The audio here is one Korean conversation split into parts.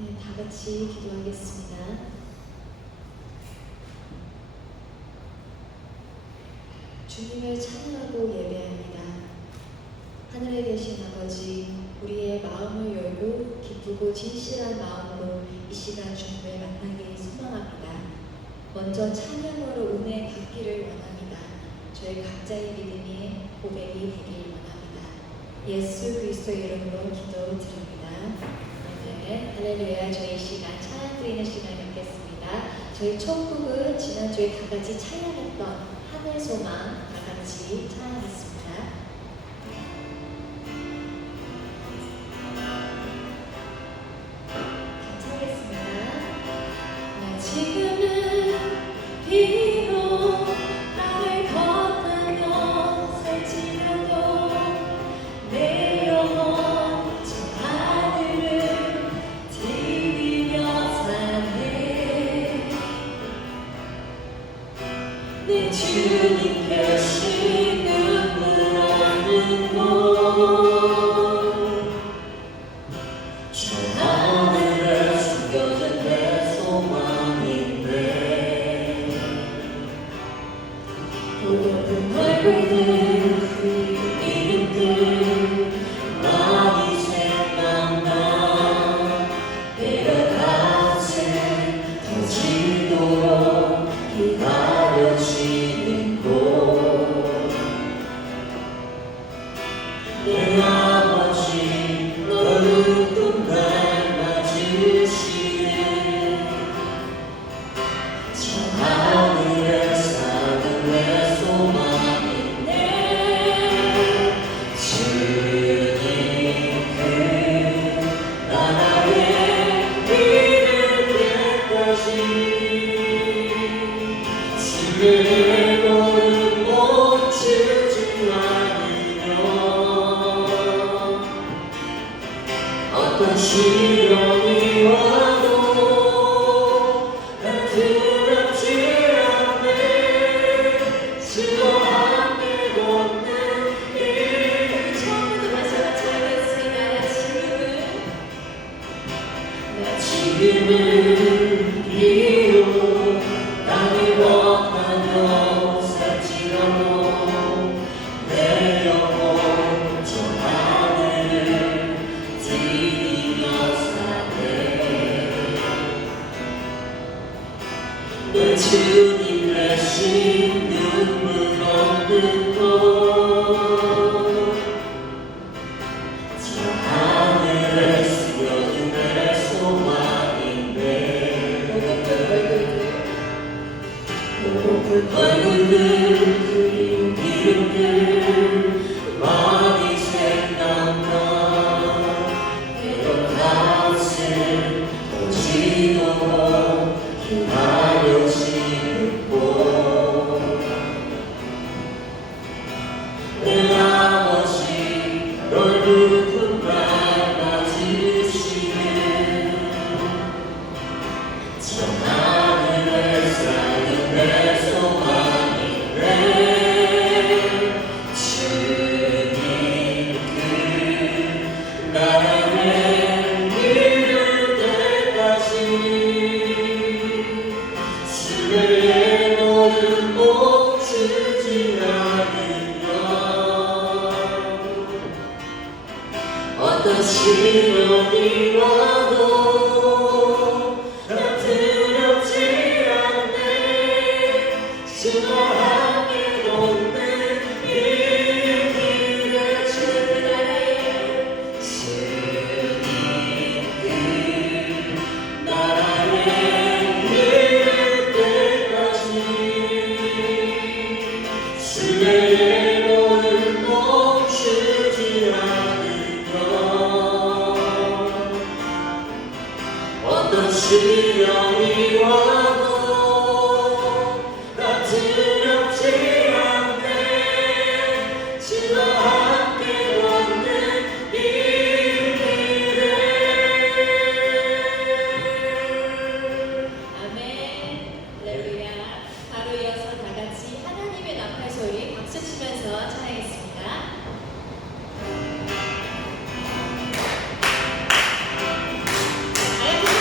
네, 다 같이 기도하겠습니다. 주님을 찬양하고 예배합니다. 하늘에 계신 아버지, 우리의 마음을 열고 기쁘고 진실한 마음으로 이 시간 주님을 만나기 소망합니다. 먼저 찬양으로 은혜 받기를 원합니다. 저희 각자의 믿음이 고백이 되길 원합니다. 예수 그리스도의 이름으로 기도드립니다. 네, 할렐루야. 저희 시간 찬양 드리는 시간 갖겠습니다. 저희 첫 곡은 지난주에 다 같이 찬양했던 하늘 소망 다 같이 찬양했습니다. 지금은 비록 나를 걷다며 살지라도 내 영혼 저 하늘을 디디며 사네. 내 주님 계신 눈물 없는 곳 어떤 시련이 와도 난 두렵지 않네. 주와 함께 걷는 길. 처음부터 다시 같이 하겠습니다. 지금은 비록 땅을 걷다며 살지라도 내 영혼 저 하늘을 내 주님 대신 눈물 없는 곳 저 하늘에 숨겨둔 내 소망인데. 높은 얼굴들 그린 이름들 많이 생각나. 때론 가슴 터지도록 기다려지는 곳. 내 아버지 널 부른 날 맞으시는 저 하늘에 사는 내 소망인데. 주님 그 나라에 이를 때까지 주의 너를 멈추지 않으면 어떤 시련이 와도 난 두렵지 않네. 주와 함께 걷는 이 길에 주의 주님 그 나라에 이를 때까지 주의 너를 멈추지 않으면 어떤 시련이 와도 난 두렵지 않네. 주와 함께 걷는 이 길에. 아멘. 할렐루야. 바로 이어서 다 같이 하나님의 나팔 소리 박수 치면서 찬양했습니다. 잘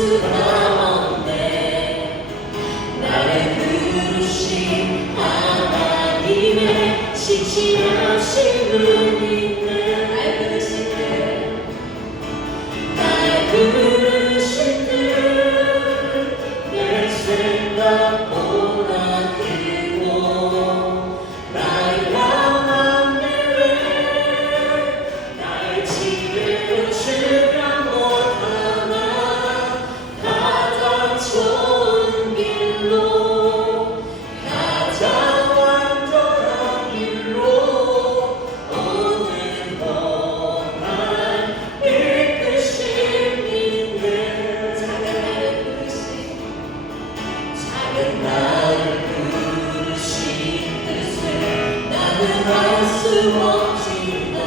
수가 없네. 나를 부르신 하나님의 신실하신 은인데 날 부르신 듯 내 생각보다 크고 나의 향한 계획 날 지켜주면 못하나 가장 좋은 길로 가장 완전한 길로 오늘도 날 이끄시는데 작은 나를 부르신 뜻을 나는 알 수 없지만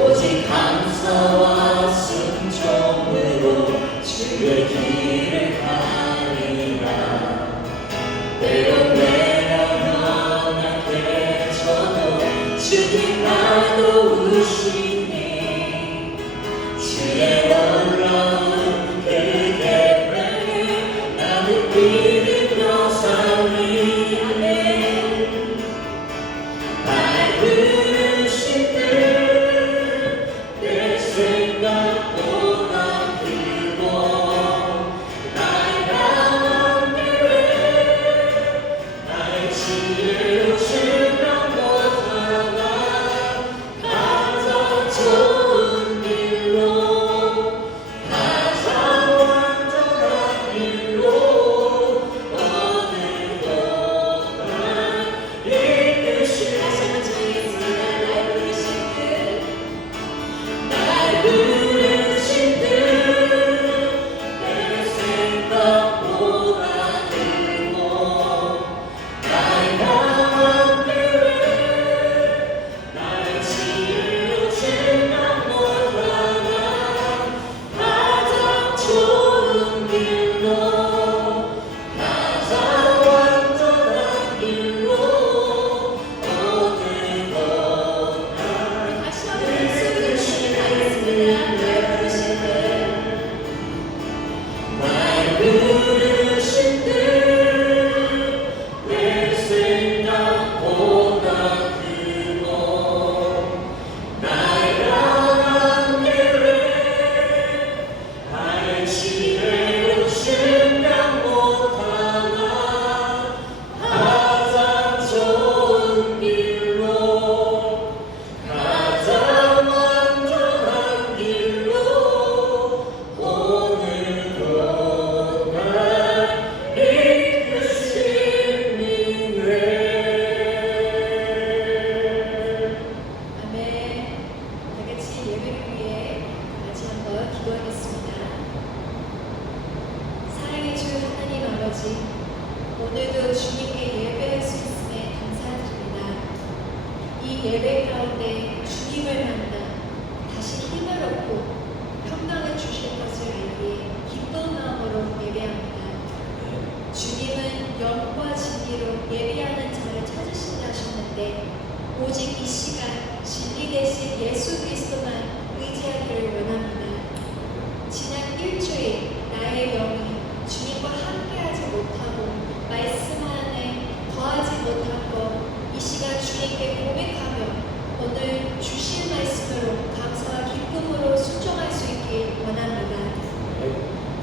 오직 감사와 순종으로 주의 길을 가리라. 때론 내가 연약해져도 주님 나도우시니 주의 놀라운 그 계획을 나는 믿으며 살리네. 날 부르신 듯 내 생각보다 크고 나의 향한 계획 날 지켜주면 못하나 가장 좋은 길로 가장 완전한 길로 오늘도 날 이끄시네. 다시 한번唱一次날 부르신 듯 내 생각보다 크고 나의 향한 계획 날 지켜주면 못하나 가장 좋은 길로 가장 완전한 길로 오늘도 다시 한번 이끄시네. 날 부르신 듯 내 생각보다 크고 나의 향한 계획 날 지켜주면 못하나 가장 좋은 길로 가장 완전한 길로 오늘도 날 이끄시네. 아멘. 다 같이 예배를 위해 같이 한번 기도하겠습니다. 사랑의 주 하나님 아버지, 오늘도 주님께 예배할 수 있음에 감사드립니다. 이 예배 가운데 주님을 만나 다시 힘을 얻고 평강을 주실 것을 알기에 기쁜 마음으로 예배합니다. 주님은 영과 진리로 예배하는 자를 찾으신다 하셨는데 오직 이 시간 진리 대신 예수 그리스도만 의지하기를 원합니다. 지난 일주일 나의 영이 주님과 함께하지 못하고 말씀 안에 거하지 못한 것 이 시간 주님께 고백하며 오늘 주신 말씀으로 감사와 기쁨으로 순종할 수 있길 원합니다.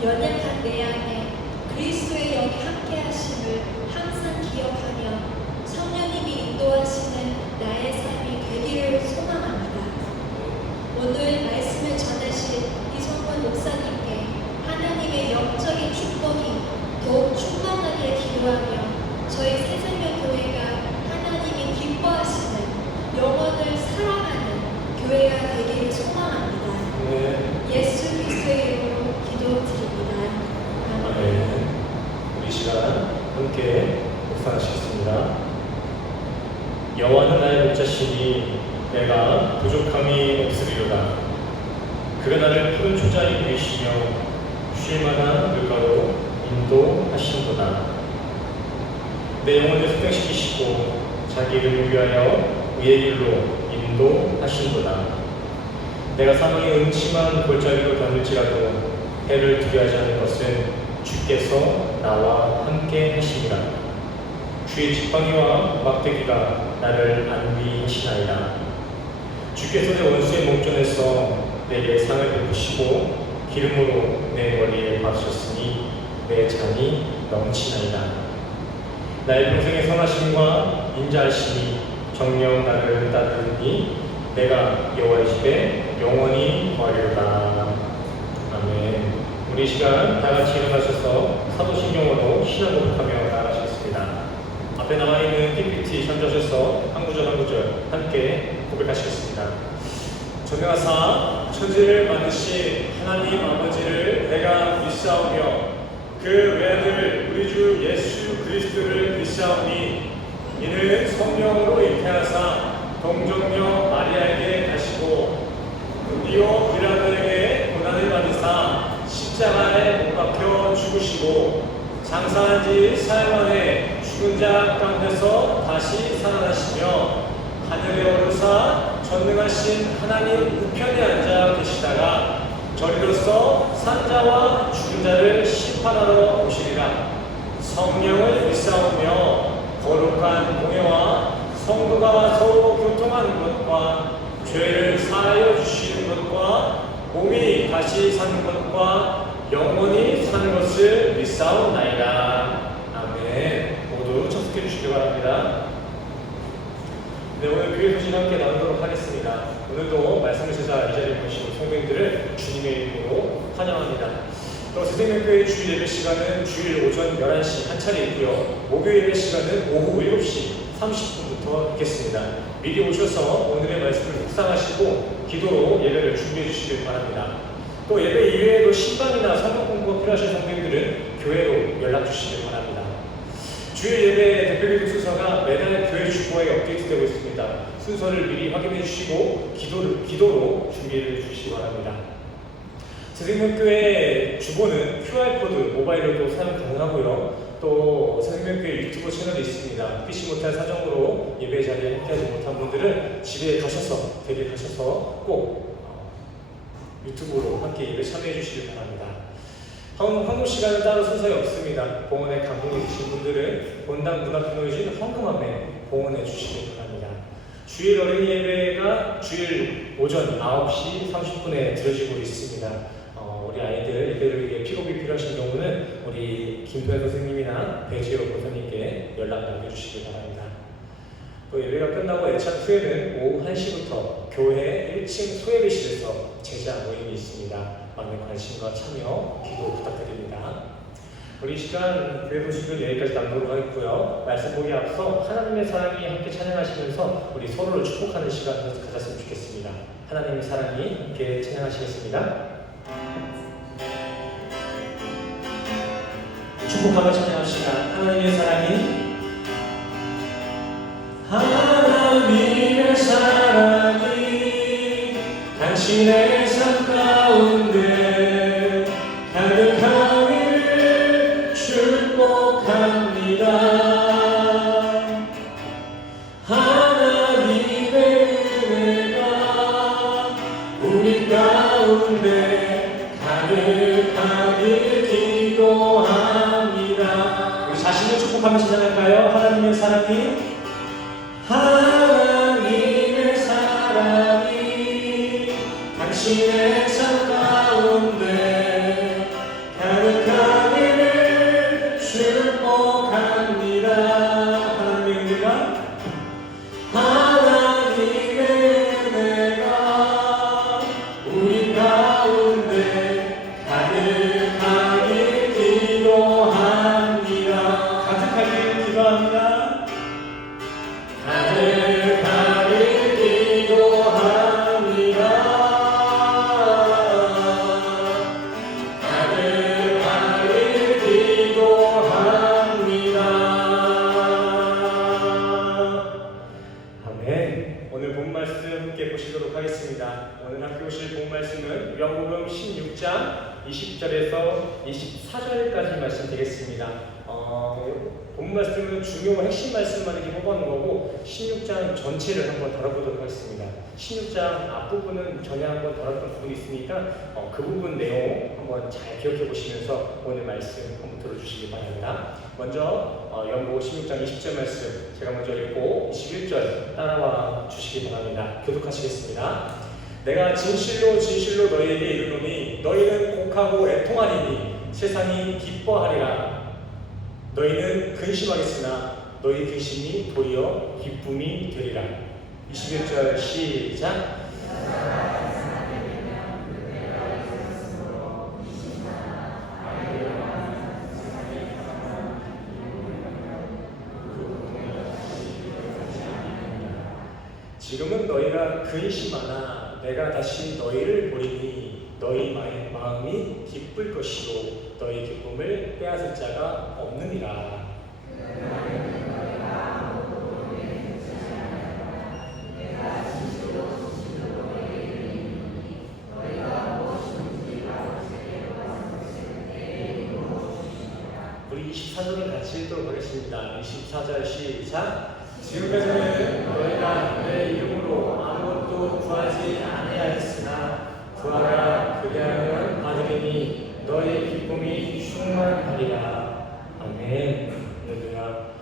연약한 내 안에 그리스도의 영이 함께하심을 항상 기억하며 성령님이 인도하시는 나의 삶이 되기를 소망합니다. 오늘 말씀을 전하실 이성훈 목사님께 하나님의 영적인 축복이 더욱 충만하게 기도하며 저희 새생명교회가 하나님이 기뻐하시는 영혼을 사랑하는 교회가 되기를 소망합니다. 예수 그리스도의 이름으로 기도드립니다. 아멘. 우리 시간 함께 묵상하시겠습니다. 여호와는 나의 목자시니 내가 부족함이 없으리로다. 그가 나를 푸른 초자에 누이시며 쉴 만한 물가로 인도하신도다. 내 영혼을 속량시키시고 자기 이름을 위하여 의의 길로 인도하신도다. 내가 사망의 음침한 골짜기로 다닐지라도 해를 두려워하지 않는 것은 주께서 나와 함께 하심이라. 주의 지팡이와 막대기가 나를 안위하시나이다. 주께서 내 원수의 목전에서 내게 상을 베푸시고 기름으로 내 머리에 바르셨으니 내 잔이 넘치나이다. 나의 평생의 선하심과 인자하심이 정녕 나를 따르니 내가 여호와의 집에 영원히 거하리로다. 아멘. 우리 이 시간 다 같이 일어나셔서 사도신경으로 신앙 고백하며 나아가시겠습니다. 앞에 나와 있는 PPT 현저셔서 한 구절 한 구절 함께 고백하시겠습니다. 전능하사 천지를 만드신 하나님 아버지를 내가 믿사오며 그 외아들 우리 주 예수 그리스도를 믿사오니 이는 성령으로 잉태하사 동정녀 마리아에게 가시고 본디오 빌라도에게 고난을 받으사 십자가에 못 박혀 죽으시고 장사한 지 사흘 만에 죽은 자 가운데서 다시 살아나시며 하늘에 오르사 전능하신 하나님 우편에 앉아 계시다가 저리로서 산자와 죽은 자를 심판하러 오시리라. 성령을 믿사오며 거룩한 공예와 성도가 서로 교통하는 것과 죄를 사하여 주시는 것과 몸이 다시 사는 것과 영원히 사는 것을 믿사옵나이다. 아멘. 모두 접속해 주시기 바랍니다. 네, 오늘 교회 소식 함께 나누도록 하겠습니다. 오늘도 말씀을 제자 이 자리에 모신 성도님들을 주님의 이름으로 환영합니다. 또 새생명교회 주일 예배 시간은 주일 오전 11시 한 차례 있고요. 목요일 예배 시간은 오후 7시 30분부터 있겠습니다. 미리 오셔서 오늘의 말씀을 묵상하시고 기도로 예배를 준비해 주시길 바랍니다. 또 예배 이외에도 신방이나 성경 공부가 필요하신 성도님들은 교회로 연락 주시길 바랍니다. 주일 예배 대표기도 순서가 매달 교회 주보에 업데이트되고 있습니다. 순서를 미리 확인해 주시고 기도로 준비해 주시기 바랍니다. 새생명교회 주보는 QR코드 모바일로도 사용 가능하고요. 또 새생명교회 유튜브 채널이 있습니다. PC 못할 사정으로 예배 자리에 함께하지 못한 분들은 집에 가셔서 댁에 가셔서 꼭 유튜브로 함께 예배 참여해 주시길 바랍니다. 헌금 시간은 따로 순서에 없습니다. 봉헌에 감동이 드신 분들은 본당 문 앞에 놓여진 헌금함에 봉헌해 주시길 바랍니다. 주일 어린이 예배가 주일 오전 9시 30분에 드려지고 있습니다. 우리 아이들 예배를 위해 픽업이 필요하신 경우는 우리 김도현 선생님이나 배지호 권사님께 연락 남겨주시기 바랍니다. 또 예배가 끝나고 애찬 후에는 오후 1시부터 교회 1층 소예배실에서 제자 모임이 있습니다. 많은 관심과 참여, 기도 부탁드립니다. 우리 이 시간 교회 소식을 여기까지 나누도록 하겠고요. 말씀 보기 앞서 하나님의 사랑이 함께 찬양하시면서 우리 서로를 축복하는 시간 가졌으면 좋겠습니다. 하나님의 사랑이 함께 찬양하시겠습니다. 축복하며 찬양합시다. 하나님의 사랑이 하나님의 사랑이 당신의 삶 가운데 가득하기를 축복합니다. 하나님의 은혜가 우리 가운데 가득하기를 기도합니다. 우리 자신을 축복하며 찬양할까요? 하나님의 사랑이 하나님의 사랑이 당신의 삶 가운데 가득하기를 축복합니다. 하나님의 은혜가 하나님의 은혜가 우리 가운데 가득하기를 기도합니다. 가득하기를 기도합니다. 가득하길 기도합니다. 20절에서 24절까지 말씀 되겠습니다. 본 말씀은 중요 핵심 말씀만 이렇게 뽑아놓은 거고 16장 전체를 한번 다뤄보도록 하겠습니다. 16장 앞부분은 전에 한번 다뤘던 부분이 있으니까 그 부분 내용 한번 잘 기억해 보시면서 오늘 말씀 한번 들어주시기 바랍니다. 먼저 연보 16장 20절 말씀 제가 먼저 읽고 21절 따라와 주시기 바랍니다. 교독하시겠습니다. 내가 진실로 진실로 너희에게 이르노니 너희는 곡하고 애통하리니 세상이 기뻐하리라. 너희는 근심하겠으나 너희 근심이 도리어 기쁨이 되리라. 21절 시작. 지금은 너희가 근심하나 내가 다시 너희를 보리니 너희 마음이 기쁠 것이요 너희 기쁨을 빼앗을 자가 없느니라. 우리 24절을 같이 읽도록 하겠습니다. 24절 시작. 지금까지는 너희가 내 이름으로 아무것도 구하지 아니하였으나 구하라 그리하면 받으리니 너희 기쁨이 충만하리라. 아멘. 할렐루야.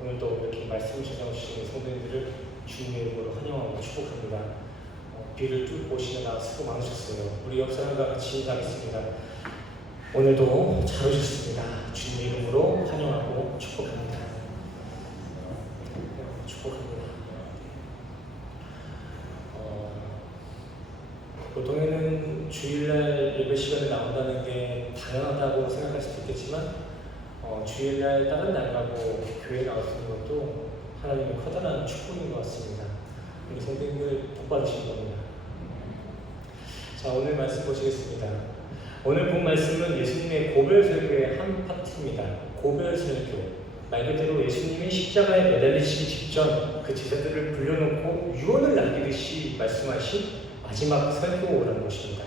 오늘도 이렇게 말씀을 전해주시는 성도님들을 주님의 이름으로 환영하고 축복합니다. 비를 뚫고 오시느라 수고 많으셨어요. 우리 옆사람과 같이 인사하겠습니다. 오늘도 잘 오셨습니다. 주님의 이름으로 환영하고 축복합니다. 축복합니다. 보통에는 주일날 예배 시간에 나온다는 게 당연하다고 생각할 수도 있겠지만 주일날 다른 날 가고 교회에 나올 수 있는 것도 하나님의 커다란 축복인 것 같습니다. 우리 성도님들 복 받으신 겁니다. 자, 오늘 말씀 보시겠습니다. 오늘 본 말씀은 예수님의 고별 설교의 한 파트입니다. 고별 설교. 말 그대로 예수님이 십자가에 매달리시기 직전 그 제자들을 불러놓고 유언을 남기듯이 말씀하신 마지막 설교라는 것입니다.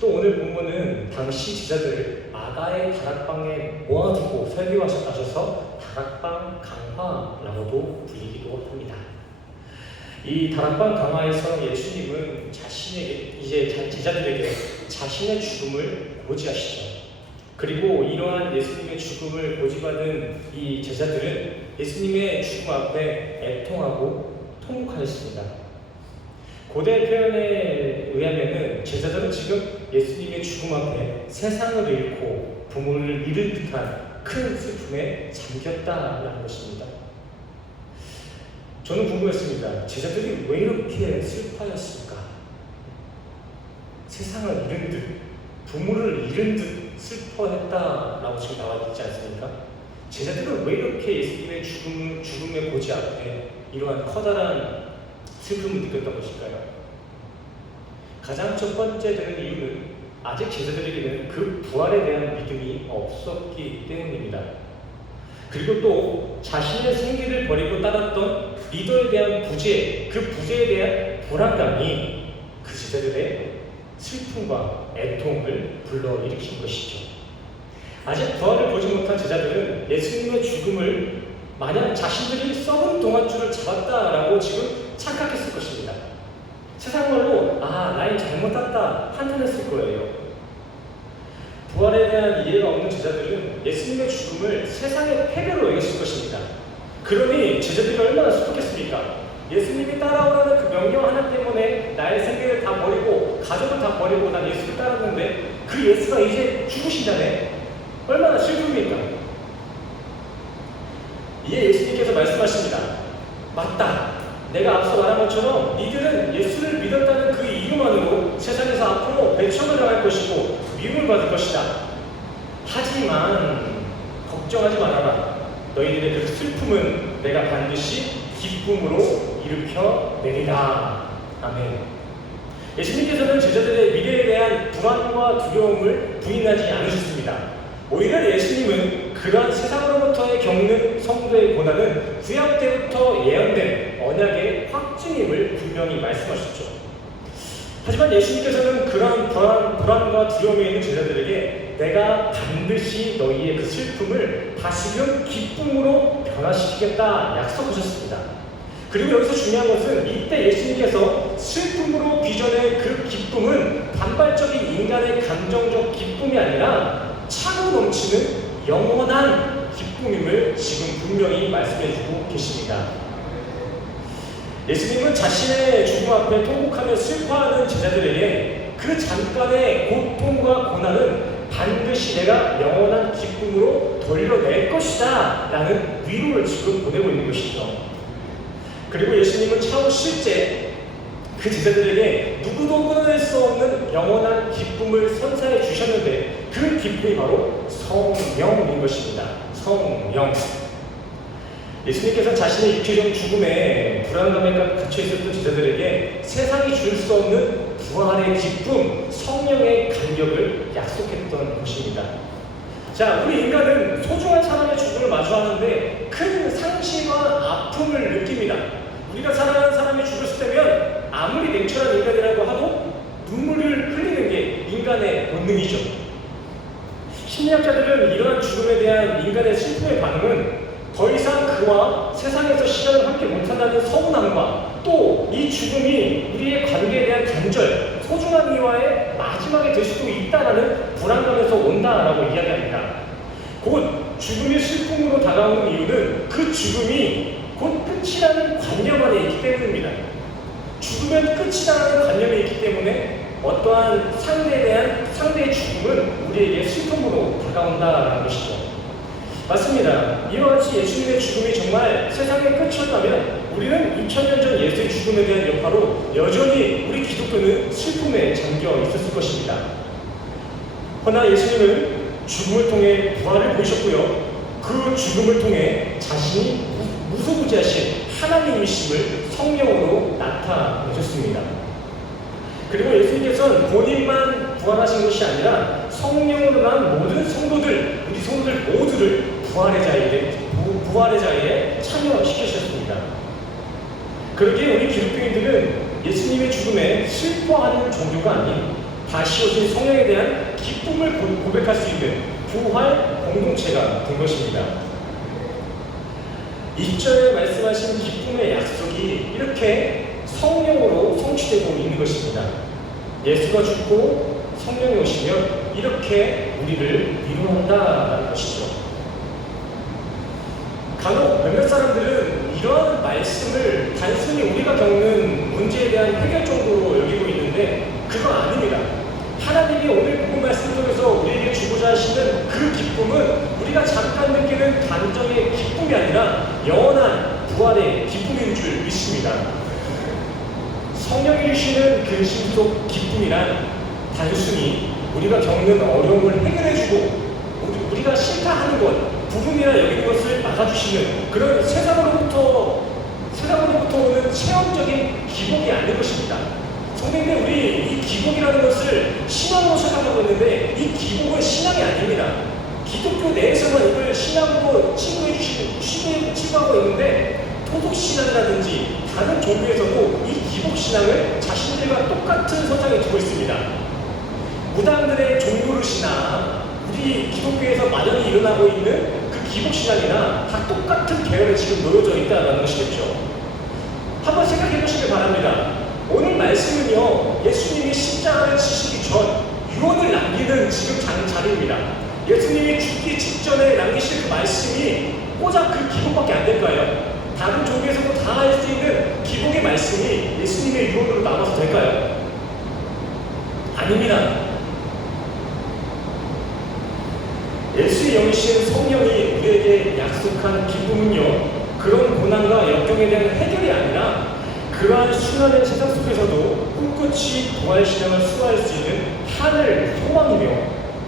또 오늘 본문은 당시 제자들을 마가의 다락방에 모아두고 설교하셔서 다락방 강화라고도 불리기도 합니다. 이 다락방 강화에서 예수님은 제자들에게 자신의 죽음을 고지하시죠. 그리고 이러한 예수님의 죽음을 고지받은 이 제자들은 예수님의 죽음 앞에 애통하고 통곡하였습니다. 고대 표현에 의하면 제자들은 지금 예수님의 죽음 앞에 세상을 잃고 부모를 잃은 듯한 큰 슬픔에 잠겼다라는 것입니다. 저는 궁금했습니다. 제자들이 왜 이렇게 슬퍼하였을까? 세상을 잃은 듯, 부모를 잃은 듯 슬퍼했다라고 지금 나와 있지 않습니까? 제자들은 왜 이렇게 예수님의 죽음의 고지 앞에 이러한 커다란 슬픔을 느꼈던 것일까요? 가장 첫 번째 되는 이유는 아직 제자들에게는 그 부활에 대한 믿음이 없었기 때문입니다. 그리고 또 자신의 생계를 버리고 따랐던 리더에 대한 부재, 그 부재에 대한 불안감이 그 제자들의 슬픔과 애통을 불러일으킨 것이죠. 아직 부활을 보지 못한 제자들은 예수님의 죽음을 마냥 자신들이 썩은 동아줄을 잡았다라고 지금 착각했을 것입니다. 세상 말로 라인 잘못 땄다 판단했을 거예요. 부활에 대한 이해가 없는 제자들은 예수님의 죽음을 세상의 패배로 여겼을 것입니다. 그러니 제자들이 얼마나 슬펐겠습니까? 예수님이 따라오라는 그 명령 하나 때문에 나의 생계를 다 버리고 가족을 다 버리고 난 예수를 따랐는데 그 예수가 이제 죽으신다네. 얼마나 슬픕니까? 이에 예수님께서 말씀하십니다. 맞다. 내가 앞서 말한 것처럼 니들은 예수를 믿었다는 그 이유만으로 세상에서 앞으로 배척을 당할 것이고 미움을 받을 것이다. 하지만 걱정하지 말아라. 너희들의 그 슬픔은 내가 반드시 기쁨으로 일으켜내리라. 아멘. 예수님께서는 제자들의 미래에 대한 불안과 두려움을 부인하지 않으셨습니다. 오히려 예수님은 그러한 세상으로부터의 겪는 성도의 고난은 구약 때부터 예언된 언약의 확증임을 분명히 말씀하셨죠. 하지만 예수님께서는 그러한 불안과 두려움에 있는 제자들에게 내가 반드시 너희의 그 슬픔을 다시금 기쁨으로 변화시키겠다 약속하셨습니다. 그리고 여기서 중요한 것은 이때 예수님께서 슬픔으로 빚어낸 그 기쁨은 단발적인 인간의 감정적 기쁨이 아니라 차고 넘치는 영원한 기쁨임을 지금 분명히 말씀해주고 계십니다. 예수님은 자신의 죽음 앞에 통곡하며 슬퍼하는 제자들에게 그 잠깐의 고통과 고난은 반드시 내가 영원한 기쁨으로 돌려낼 것이다 라는 위로를 지금 보내고 있는 것이죠. 그리고 예수님은 차후 실제 그 제자들에게 누구도 끊어낼 수 없는 영원한 기쁨을 선사해 주셨는데 그 기쁨이 바로 성령인 것입니다. 성령. 예수님께서 자신의 육체적 죽음에 불안감에 갇혀 있었던 제자들에게 세상이 줄 수 없는 부활의 기쁨, 성령의 간격을 약속했던 것입니다. 자, 우리 인간은 소중한 사람의 죽음을 마주하는데 큰 상실과 아픔을 느낍니다. 우리가 사랑하는 사람이 죽었을 때면 아무리 냉철한 인간이라고 하도 눈물을 흘리는 게 인간의 본능이죠. 심리학자들은 이러한 죽음에 대한 인간의 슬픔의 반응은 더 이상 그와 세상에서 시간을 함께 못한다는 서운함과 또 이 죽음이 우리의 관계에 대한 단절, 소중한 이와의 마지막이 될 수도 있다라는 불안감에서 온다라고 이야기합니다. 곧 죽음이 슬픔으로 다가오는 이유는 그 죽음이 곧 끝이라는 관념 안에 있기 때문입니다. 죽으면 끝이라는 관념이 있기 때문에 어떠한 상대에 대한 상대의 죽음은 우리에게 슬픔으로 다가온다라는 것이죠. 맞습니다. 이와 같이 예수님의 죽음이 정말 세상의 끝이었다면 우리는 2000년 전 예수의 죽음에 대한 여파로 여전히 우리 기독교는 슬픔에 잠겨 있었을 것입니다. 허나 예수님은 죽음을 통해 부활을 보이셨고요. 그 죽음을 통해 자신이 무소부지하신 하나님이심을 성령으로 나타내셨습니다. 그리고 예수님께서는 본인만 부활하신 것이 아니라 성령으로 난 모든 성도들, 우리 성도들 모두를 부활의 자리에 참여시키셨습니다. 그러기에 우리 기독교인들은 예수님의 죽음에 슬퍼하는 종교가 아닌 다시 오신 성령에 대한 기쁨을 고백할 수 있는 부활 공동체가 된 것입니다. 20절에 말씀하신 기쁨의 약속이 이렇게 성령으로 성취되고 있는 것입니다. 예수가 죽고 성령이 오시면 이렇게 우리를 위로한다는 것이죠. 간혹 몇몇 사람들은 이러한 말씀을 단순히 우리가 겪는 문제에 대한 해결 정도로 여기고 있는데 그건 아닙니다. 하나님이 오늘 본문 말씀 통해서 우리에게 주고자 하시는 그 기쁨은 우리가 잠깐 느끼는 감정의 기쁨이 아니라 영원한 부활의 기쁨인 줄 믿습니다. 성령이 주시는 근심 속 기쁨이란 단순히 우리가 겪는 어려움을 해결해주고 우리가 싫다 하는 것, 부분이나 여기는 것을 막아주시는 그런 세상으로부터 오는 체험적인 기복이 아닌 것입니다. 성도님들, 우리 이 기복이라는 것을 신앙으로 생각하고 있는데 이 기복은 신앙이 아닙니다. 기독교 내에서만 이걸 신앙으로 치부하고 있는데 토속신앙이라든지 다른 종교에서도 이 기복신앙을 자신들과 똑같은 선상에 두고 있습니다. 무당들의 종교릇이나 우리 기독교에서 만연히 일어나고 있는 그 기복신앙이나 다 똑같은 계열에 지금 놓여져 있다는 것이겠죠. 한번 생각해 보시길 바랍니다. 오늘 말씀은요, 예수님이 십자가를 지시기 전 유언을 남기는 지금 자리입니다. 예수님이 죽기 직전에 남기실 그 말씀이 고작 그 기복밖에 안 될까요? 다른 종교에서도 다 할 수 있는 기복의 말씀이 예수님의 유언으로 남아서 될까요? 아닙니다. 예수의 영이신 성령이 우리에게 약속한 기쁨은요, 그런 고난과 역경에 대한 해결이 아니라 그러한 순환의 세상 속에서도 꿋꿋이 부활신앙을 수호할 수 있는 하늘 소망이며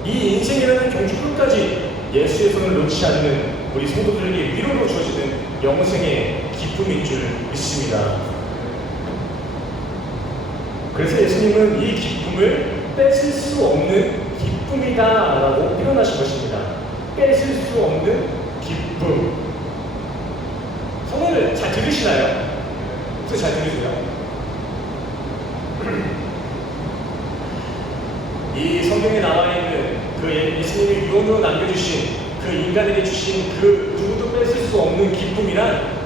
이 인생이라는 경주 끝까지 예수의 손을 놓지 않는 우리 성도들에게 위로로 주어지는 영생의 기쁨인 줄 믿습니다. 그래서 예수님은 이 기쁨을 뺏을 수 없는 기쁨이다라고 표현하신 것입니다. 뺏을 수 없는 기쁨. 성도들 잘 들으시나요? 잘 들으세요? 예수님이 유언으로 남겨주신 그 인간에게 주신 그 누구도 뺏을 수 없는 기쁨이란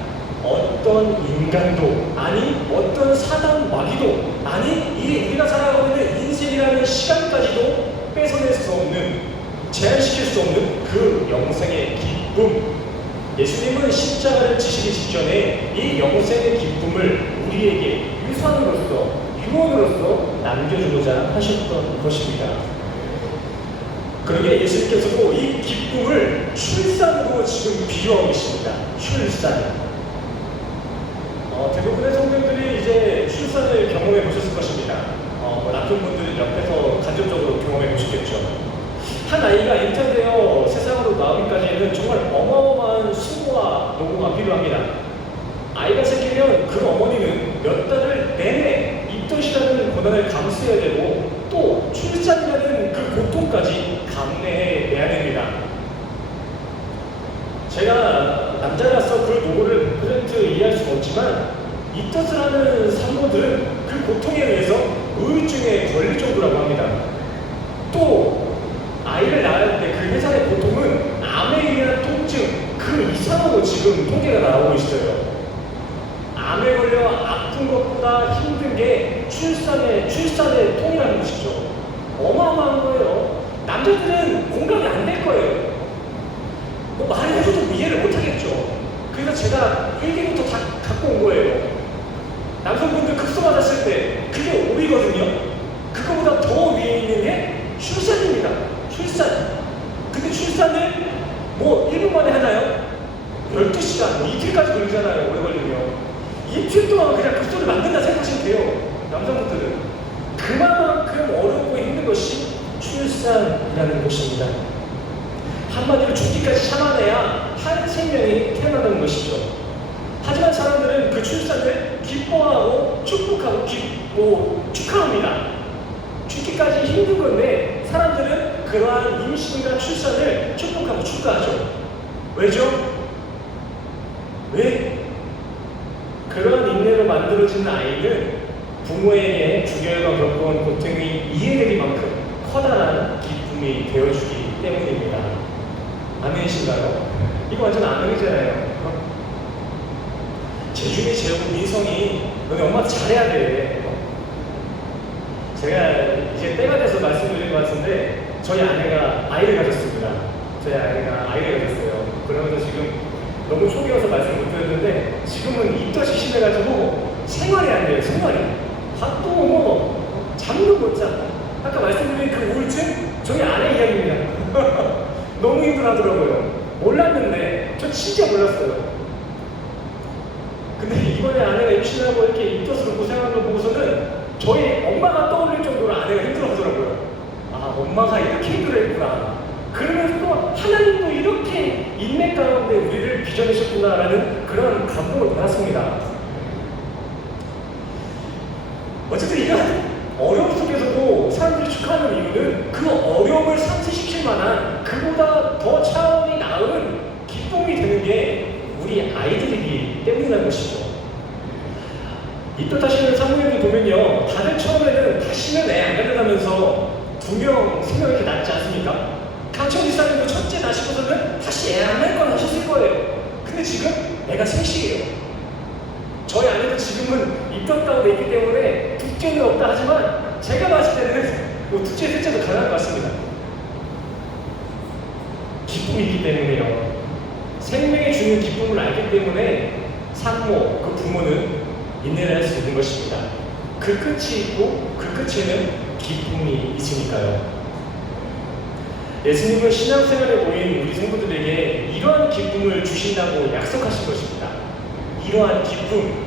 어떤 인간도 아니 어떤 사단 마귀도 아니 이 우리가 살아가고 있는 인생이라는 시간까지도 뺏어낼 수 없는 제한시킬 수 없는 그 영생의 기쁨. 예수님은 십자가를 지시기 직전에 이 영생의 기쁨을 우리에게 유산으로서 유언으로서 남겨주고자 하셨던 것입니다. 그러게 예수님께서도 이 기쁨을 출산으로 지금 비유하고 계십니다. 출산. 대부분의 성도들이 이제 출산을 경험해 보셨을 것입니다. 남편분들은 옆에서 간접적으로 경험해 보셨겠죠. 한 아이가 잉태되어 세상으로 나오기까지는 정말 어마어마한 수고와 노고가 필요합니다. 아이가 생기면 그 어머니는 몇 달을 내내 입덧이라는 고난을 감수해야 되고 또 출산이라는 그 고통까지 감내해내야 됩니다. 제가 남자라서 그 노고를 100% 이해할 수는 없지만 입덧을 하는 산모들은 그 고통에 의해서 우울증에 걸릴 정도라고 합니다. 또 아이를 낳을 때 그 회사의 고통은 암에 의한 통증 그 이상으로 지금 통계가 나오고 있어요. 암에 걸려 아픈 것보다 힘든 게 출산의 통이라는 것이죠. 어마어마한 거예요. 남자들은 공감이 안 될 거예요. 뭐 말을 해줘도 이해를 못 하겠죠. 그래서 제가 일기부터 다 갖고 온 거예요. 남성분들 급소 맞았을 때 그게 오이거든요. 그거보다 더 위에 있는 게 출산입니다. 출산. 근데 출산을 뭐 1분 만에 하나요? 12시간, 뭐 이틀까지 걸리잖아요. 오래 걸리면. 이틀 동안 그냥 급소를 만든다 생각하시면 돼요. 남성분들은. 그만큼 어렵고 힘든 것이 출산이라는 것입니다. 한마디로 죽기까지 참아내야 한 생명이 태어나는 것이죠. 하지만 사람들은 그 출산을 기뻐하고 축복하고 축하합니다. 죽기까지 힘든 건데 사람들은 그러한 임신과 출산을 축복하고 축하하죠. 왜죠? 왜? 그러한 인내로 만들어진 아이는 부모에게 주결과 겪어온 고통이 이해되기만큼 커다란 기쁨이 되어주기 때문입니다. 아멘이신가요? 이거 완전 아멘이잖아요. 재중이 재고 민성이 너네 엄마 잘해야 돼. 제가 이제 때가 돼서 말씀드린 것 같은데 저희 아내가 아이를 가졌습니다. 저희 아내가 아이를 가졌어요. 그러면서 지금 너무 초기여서 말씀 못 드렸는데 지금은 입덧이 심해가지고 생활이 안 돼요. 생활이. 밥도 못 먹어. 잠도 못 자. 아까 말씀드린 그 우울증 저희 아내 이야기입니다. 너무 힘들어하더라고요. 몰랐는데 저 진짜 몰랐어요. 근데 이번에 아내가 임신하고 이렇게 입덧으로 고생하는 거 보고서는 저희 엄마가 떠올릴 정도로 아내가 힘들어하더라고요. 아, 엄마가 이렇게 힘들어했구나. 그러면서 또 하나님도 이렇게 인맥 가운데 우리를 빚어내셨구나라는 그런 감동을 받았습니다. 어쨌든 이런 어려움 속에서도 사람들이 축하하는 이유는 그 어려움을 상쇄시킬 만한 그보다 더 차원이 나은 기쁨이 되는 게 우리 아이들이기 때문이라는 것이죠. 입덧하시는 사모님들 보면요, 다들 처음에는 다시는 애 안 갖는다면서 2명, 3명 이렇게 낳지 않습니까? 강천 지사님도 첫째 낳으시고서는 다시 애 안 낳을 건 하셨을 거예요. 근데 지금 애가 셋이에요. 저희 아내도 지금은 입덧 가운데 있기 때문에 둘째는 없다 하지만 제가 봤을 때는 뭐 둘째, 셋째도 가능할 것 같습니다. 기쁨이 있기 때문에요. 생명이 주는 기쁨을 알기 때문에 산모, 그 부모는 인내를 할 수 있는 것입니다. 그 끝이 있고 그 끝에는 기쁨이 있으니까요. 예수님은 신앙생활에 모인 우리 성도들에게 이러한 기쁨을 주신다고 약속하신 것입니다. 이러한 기쁨.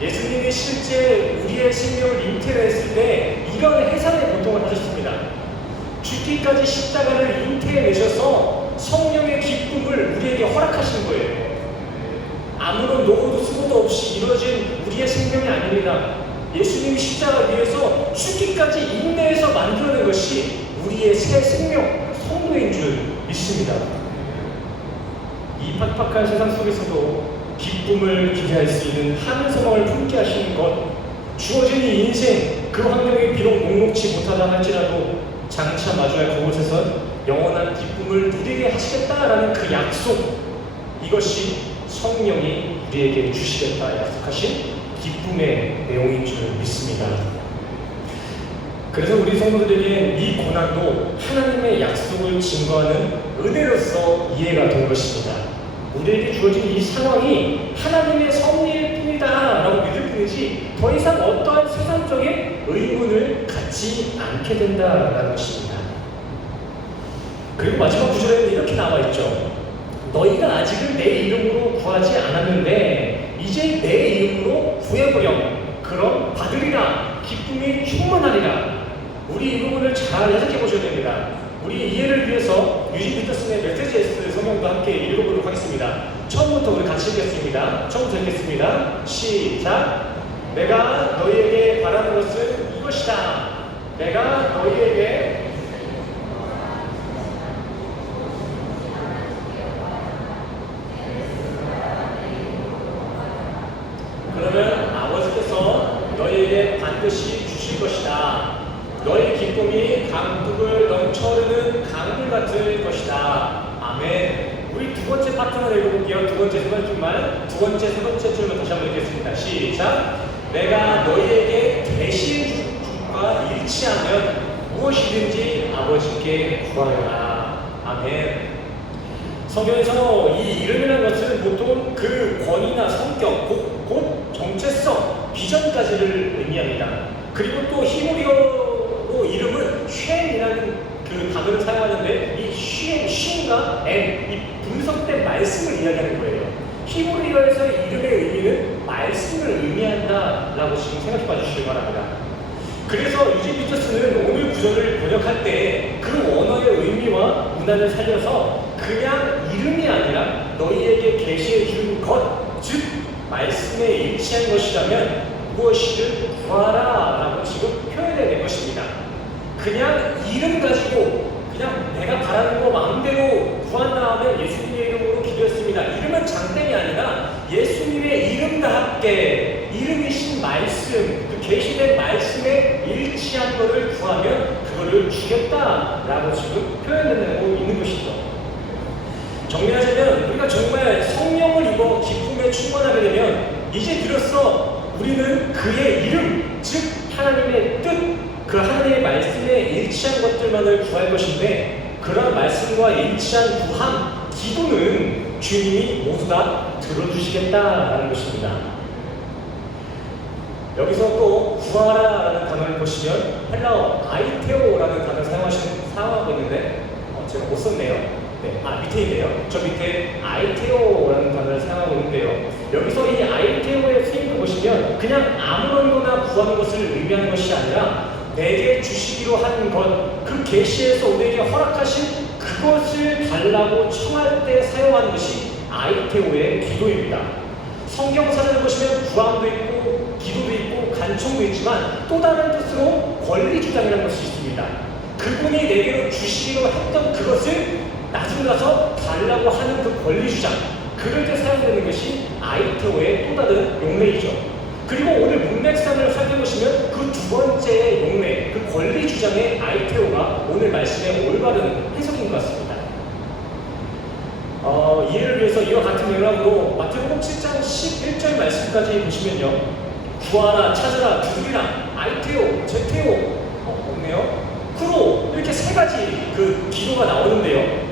예수님이 실제 우리의 생명을 잉태를 했을 때 이런 해산의 고통을 하셨습니다. 죽기까지 십자가를 잉태해내셔서 성령의 기쁨을 우리에게 허락하신 거예요. 아무런 노고도 수고도 없이 이루어진 우리의 생명이 아닙니다. 예수님이 십자가 위에서 죽기까지 인내해서 만들어낸 것이 우리의 새 생명, 성도인 줄 믿습니다. 이 팍팍한 세상 속에서도 기쁨을 기대할 수 있는 한 소망을 품게 하시는 것, 주어진 이 인생, 그 환경이 비록 녹록치 못하다 할지라도 장차 마주할 그곳에선 영원한 기쁨을 누리게 하시겠다라는 그 약속, 이것이 성령이 우리에게 주시겠다 약속하신 기쁨의 내용인 줄 믿습니다. 그래서 우리 성도들에게 이 고난도 하나님의 약속을 증거하는 은혜로서 이해가 된 것입니다. 우리에게 주어진 이 상황이 하나님의 섭리일 뿐이다 라고 믿을 뿐이지 더 이상 어떠한 세상적인 의문을 갖지 않게 된다라는 것입니다. 그리고 마지막 구절에는 이렇게 나와 있죠. 너희가 아직은 내 이름으로 구하지 않았는데 이제 내 이름으로 구해보렴. 그럼 받으리라. 기쁨이 충만하리라. 우리 이 부분을 잘 해석해 보셔야 됩니다. 우리 이해를 위해서 유진 피터슨의 메시지 에스 성경도 함께 읽어보도록 하겠습니다. 처음부터 우리 같이 읽겠습니다. 처음부터 읽겠습니다. 시작. 내가 너희에게 바라는 것은 이것이다. 내가 너희에게 그러면 아버지께서 너희에게 반드시 주실 것이다. 너희 기쁨이 강둑을 넘쳐흐르는 강물 같을 것이다. 아멘. 우리 두 번째 파트만 읽어볼게요. 두 번째, 세 번째 줄만. 두 번째, 세 번째 줄만 다시 한번 읽겠습니다. 시작. 내가 너희에게 대신 주과 일치하면 무엇이든지 아버지께 구하여라. 아멘. 성경에서 이 이름이라는 것은 보통 그 권위나 성격, 곧 정체성, 비전까지를 의미합니다. 그리고 또 히브리어로 이름은 쉔이라는 그 단어를 사용하는데 이 쉔과 이 분석된 말씀을 이야기하는 거예요. 히브리어에서 이름의 의미는 말씀을 의미한다라고 지금 생각해 봐주시기 바랍니다. 그래서 유진 피터스는 오늘 구절을 번역할 때 그 원어의 의미와 문화를 살려서 그냥 이름이 아니라 너희에게 계시해 준 것, 즉 말씀에 일치한 것이라면 무엇이든 구하라 라고 지금 표현해낸 것입니다. 그냥 이름 가지고 그냥 내가 바라는 거 마음대로 구한 다음에 예수님의 이름으로 기도했습니다. 이름은 장땡이 아니라 예수님의 이름과 함께 이름이신 말씀, 그 계시된 말씀에 일치한 것을 구하면 그거를 주겠다라고 지금 표현해내고 있는 것이죠. 정리하자면 우리가 정말 성령을 입어 기쁨에 충만하게 되면 이제 비로소 우리는 그의 이름, 즉 하나님의 뜻, 그 하나님의 말씀에 일치한 것들만을 구할 것인데 그런 말씀과 일치한 구함, 기도는 주님이 모두 다 들어주시겠다라는 것입니다. 여기서 또 구하라라는 단어를 보시면 헬라어 아이테오라는 단어를 사용하고 있는데 제가 못 썼네요. 네, 밑에 있네요. 저 밑에 아이테오라는 단어를 사용하고 있는데요. 여기서 이 아이테오의 쓰임을 보시면 그냥 아무런 거나 구하는 것을 의미하는 것이 아니라 내게 주시기로 한 것, 그 계시에서 우리에게 허락하신 그것을 달라고 청할 때 사용하는 것이 아이테오의 기도입니다. 성경사전을 보시면 구함도 있고 기도도 있고 간청도 있지만 또 다른 뜻으로 권리주장이라는 것이 있습니다. 그분이 내게로 주시기로 했던 그것을 나중 가서 달라고 하는 그 권리주장, 그럴 때 사용되는 것이 아이테오의 또 다른 용례이죠. 그리고 오늘 문맥상을 살펴보시면 그 두 번째 용례, 그 권리주장의 아이테오가 오늘 말씀의 올바른 해석인 것 같습니다. 이해를 위해서 이와 같은 맥락으로 마태복음 7장 11절 말씀까지 보시면요. 구하라, 찾으라, 두드리라, 아이테오, 제테오, 없네요. 쿠로, 이렇게 세 가지 그 기도가 나오는데요.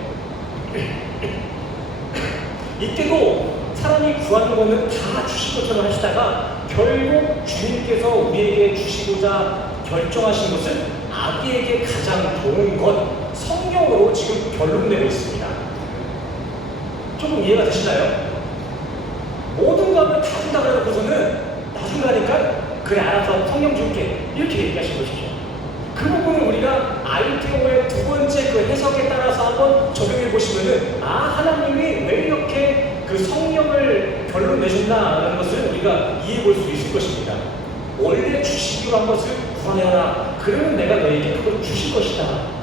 이때도 사람이 구하는 것은 다 주실 것처럼 하시다가 결국 주님께서 우리에게 주시고자 결정하신 것은 아기에게 가장 좋은 것, 성경으로 지금 결론 내고 있습니다. 조금 이해가 되시나요? 모든 것을 다 준다 그래놓고서는 나중 가니까 그래 알아서 성경 줄게 이렇게 얘기하신 것이죠. 그 부분을 우리가 아이테오의 두 번째 그 해석에 따라서 한번 적용해 보시면은 하나님이 왜 이렇게 그 성령을 결론 내준다라는 것을 우리가 이해해 볼 수 있을 것입니다. 원래 주시기로 한 것을 구하여라. 그러면 내가 너에게 그걸 주실 것이다.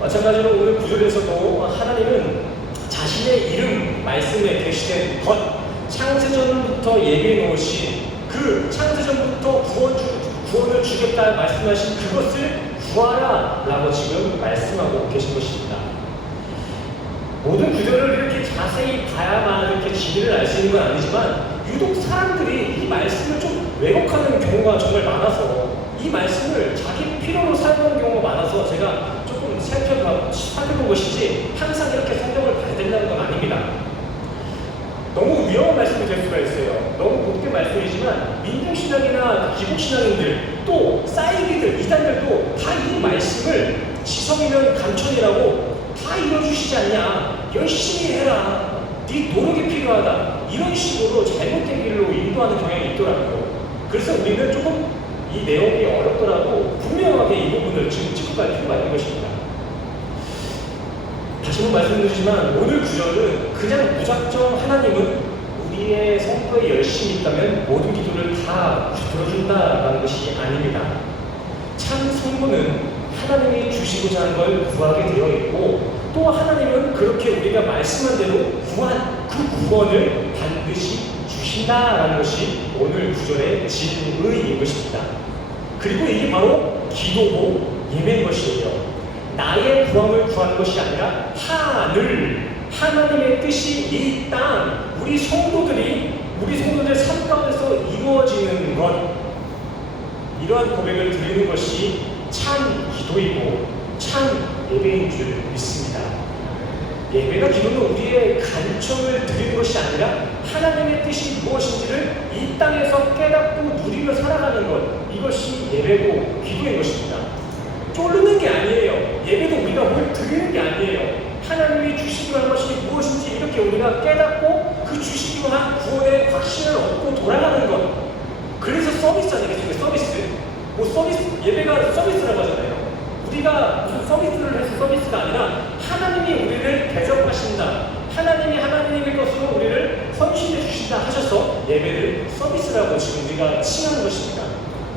마찬가지로 오늘 구절에서도 하나님은 자신의 이름 말씀에 계시된 것, 창세전부터 예비해 놓으신 그 창세전부터 구원을 주겠다 말씀하신 그것을 구하라 라고 지금 말씀하고 계신 것입니다. 모든 구절을 이렇게 자세히 봐야만 이렇게 진리를 알 수 있는 건 아니지만 유독 사람들이 이 말씀을 좀 왜곡하는 경우가 정말 많아서 이 말씀을 자기 필요로 사용하는 경우가 많아서 제가 조금 살펴본 것이지 항상 이렇게 성경을 봐야 된다는 건 아닙니다. 너무 위험한 말씀이 될 수가 있어요. 너무 복된 말씀이지만 민중신앙이나 기복신앙인들 또 사이비들, 이단들도 다 이 말씀을 지성이면 감천이라고 다 이뤄주시지 않냐, 열심히 해라, 네 노력이 필요하다, 이런 식으로 잘못된 길로 인도하는 경향이 있더라고요. 그래서 우리는 조금 이 내용이 어렵더라도 분명하게 이 부분을 지금 짚고 갈 필요가 있는 것입니다. 다시 한번 말씀드리지만 오늘 구절은 그냥 무작정 하나님은 우리의 성도에 열심히 있다면 모든 기도를 다 들어준다라는 것이 아닙니다. 참 성도는 하나님이 주시고자 하는 걸 구하게 되어 있고 또 하나님은 그렇게 우리가 말씀한 대로 구한 그 구원을 반드시 주신다라는 것이 오늘 구절의 진의인 것입니다. 그리고 이게 바로 기도고 예배인 것이에요. 나의 구함을 구하는 것이 아니라 하나님의 뜻이 이 땅, 우리 성도들 삶 가운데서 이루어지는 것, 이러한 고백을 드리는 것이 참 기도이고 참 예배인 줄 믿습니다. 예배가 기도는 우리의 간청을 드리는 것이 아니라 하나님의 뜻이 무엇인지를 이 땅에서 깨닫고 누리며 살아가는 것, 이것이 예배고 기도인 것입니다. 쫄르는 게 아니에요. 예배도 우리가 뭘 드리는 게 아니에요. 하나님이 주시기로 한 것이 무엇인지 이렇게 우리가 깨닫고 그 주시기로 한 구원의 확신을 얻고 돌아가는 것. 그래서 서비스 아니겠습니까? 서비스. 예배가 서비스라고 하잖아요. 우리가 무슨 서비스를 해서 서비스가 아니라 하나님이 우리를 대접하신다. 하나님이 하나님의 것으로 우리를 헌신해 주신다 하셔서 예배를 서비스라고 지금 우리가 칭하는 것입니다.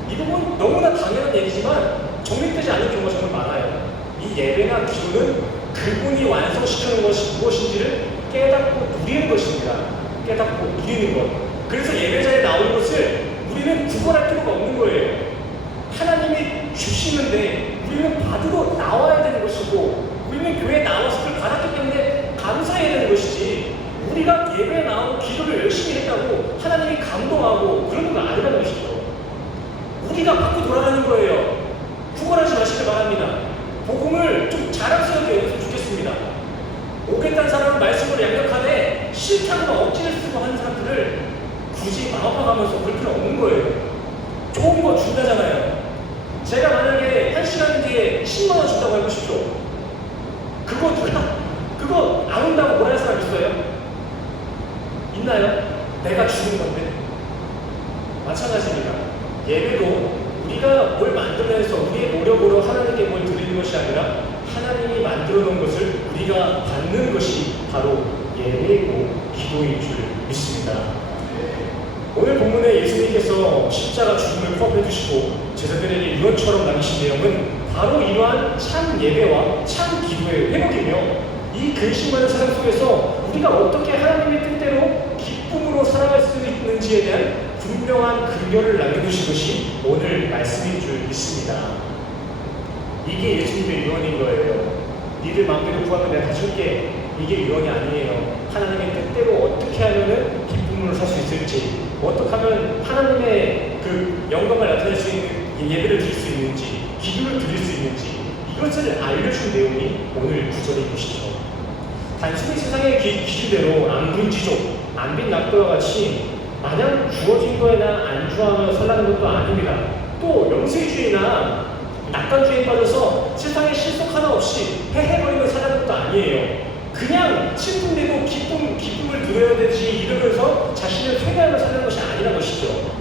이 부분 너무나 당연한 얘기지만 정립되지 않은 경우가 정말 많아요. 이 예배나 기도는 그분이 완성시키는 것이 무엇인지를 깨닫고 누리는 것입니다. 깨닫고 누리는 것. 그래서 예배자에 나오는 것을 우리는 구걸할 필요가 없는 거예요. 하나님이 주시는데 우리는 받으러 나와야 되는 것이고 우리는 교회에 나와서 그걸 받았기 때문에 감사해야 되는 것이지 우리가 예배에 나오고 기도를 열심히 했다고 하나님이 감동하고 그런 건 아니라는 것이죠. 우리가 받고 돌아가는 거예요. 구걸하지 마시길 바랍니다. 복음을 좀 자랑스럽게 여겼으면 좋겠습니다. 오겠다는 사람은 말씀을 양력하되 싫다고 억지를 쓰고 하는 사람들을 굳이 마음먹으면서 그럴 필요 없는 거예요. 좋은 거 준다잖아요. 제가 만약에 1시간 뒤에 10만원 준다고 해보십시오. 그거 안 온다고 뭐라 할 사람 있어요? 있나요? 내가 주는 건데. 마찬가지입니다. 예배도 우리가 뭘 만들어내서 우리의 노력으로 하나님께 뭘 드리는 것이 아니라 하나님이 만들어 놓은 것을 우리가 받는 것이 바로 예배이고 기도인 줄 믿습니다. 오늘 본문에 예수님께서 십자가 죽음을 포함해 주시고 제자들에게 유언처럼 남기신 내용은 바로 이러한 참 예배와 참 기도의 회복이며 이 근심하는 세상 속에서 우리가 어떻게 하나님의 뜻대로 기쁨으로 살아갈 수 있는지에 대한 분명한 근거를 남겨두신 것이 오늘 말씀인 줄 믿습니다. 이게 예수님의 유언인 거예요. 니들 마음대로 구하면 내가 다 줄게. 이게 유언이 아니에요. 하나님의 뜻대로 어떻게 하면 기쁨으로 살 수 있을지, 어떻게 하면 하나님의 그 영광을 나타낼 수 있는 예배를 드릴 수 있는지, 기도를 드릴 수 있는지 이것을 알려준 내용이 오늘 구절인 것이죠. 단순히 세상의 기준대로 안빈지족, 안빈낙도와 같이 마냥 주어진 거에나 안주하며 살라는 것도 아닙니다. 또 영세주의나 낙관주의에 빠져서 세상에 실속 하나 없이 헤헤거리며 살라는 것도 아니에요. 그냥 슬픈데도 기쁨을 누려야 되지 이러면서 자신을 회개하며 사는 것이 아니라는 것이죠.